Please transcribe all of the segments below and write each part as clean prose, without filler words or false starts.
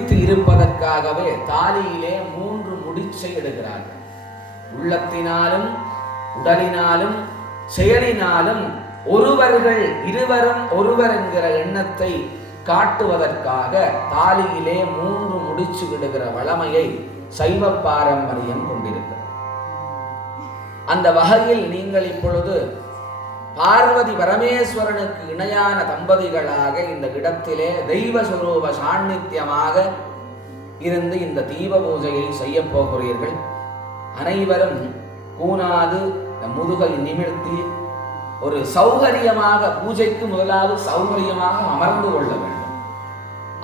பிடித்து இருப்பதற்காகவே தாலியிலே 3 முடிச்சை எடுக்கிறார்கள். உள்ளத்தினாலும் உடலினாலும் செயலினாலும் இருவரும் ஒருவர் என்கிற எண்ணத்தை காட்டுவதற்காக தாலியிலே 3 முடிச்சு விடுகிற வளமையை சைவ பாரம்பரியம் கொண்டிருக்கிறது. அந்த வகையில் நீங்கள் இப்பொழுது பார்வதி பரமேஸ்வரனுக்கு இணையான தம்பதிகளாக இந்த இடத்திலே தெய்வ சுரூப சாநித்தியமாக இருந்து இந்த தீப பூஜையை செய்ய போகிறீர்கள். அனைவரும் கூனாது முதுகை நிமிர்த்தி ஒரு சௌகரியமாக, பூஜைக்கு முதலாவது சௌகரியமாக அமர்ந்து கொள்ள வேண்டும்.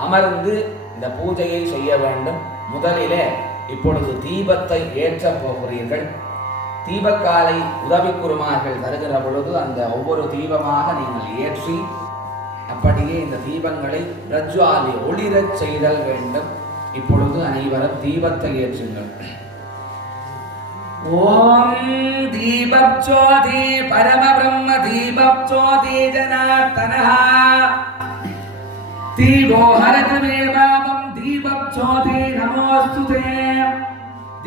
அமர்ந்து இந்த பூஜையை செய்ய வேண்டும். முதலிலே இப்பொழுது தீபத்தை ஏற்ற போகிறீர்கள். தீபக்காலை உதவிக்குருமார்கள் தருகிற பொழுது அந்த ஒவ்வொரு தீபமாக நீங்கள் ஏற்றி அப்படியே இந்த தீபங்களை பிரஜ்வாலி ஒளிரச் செய்தல் வேண்டும். இப்பொழுது அனைவரும் தீபத்தை ஏற்றுங்கள். ஓம் தீபஜ்யோதி பரமபிரம்ம தீபஜ்யோதி ஜனார்த்தனஹ தீபோ ஹரது மே பாபம் தீபஜ்யோதி நமோஸ்துதே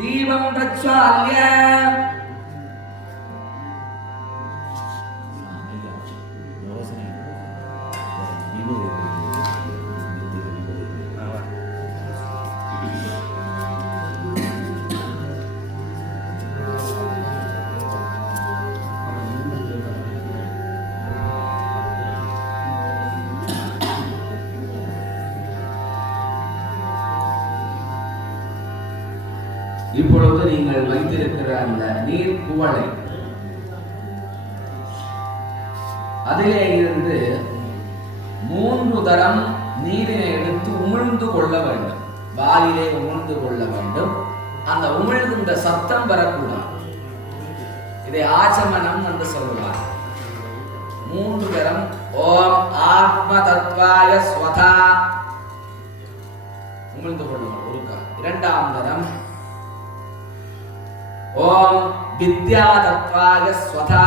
தீபம் பிரஜ்வால்ய இப்பொழுது நீங்கள் வைத்திருக்கிற அந்த நீர் குவளை அதிலே இருந்து 3 தரம் நீரினை எடுத்து உமிழ்ந்து கொள்ள வேண்டும். வாயிலே உமிழ்ந்து கொள்ள வேண்டும். அந்த உமிழ்கின்ற சத்தம் வரக்கூடாது. இதை ஆச்சமனம் என்று சொல்லுவார். 3 தரம் ஓம் ஆத்ம தத்வாய ஸ்வதா உமிழ்ந்து கொள்ளுங்கள். ஒருக்கா. 2ஆம் தரம் ஓம் வித்யா தத்வாய ஸ்வதா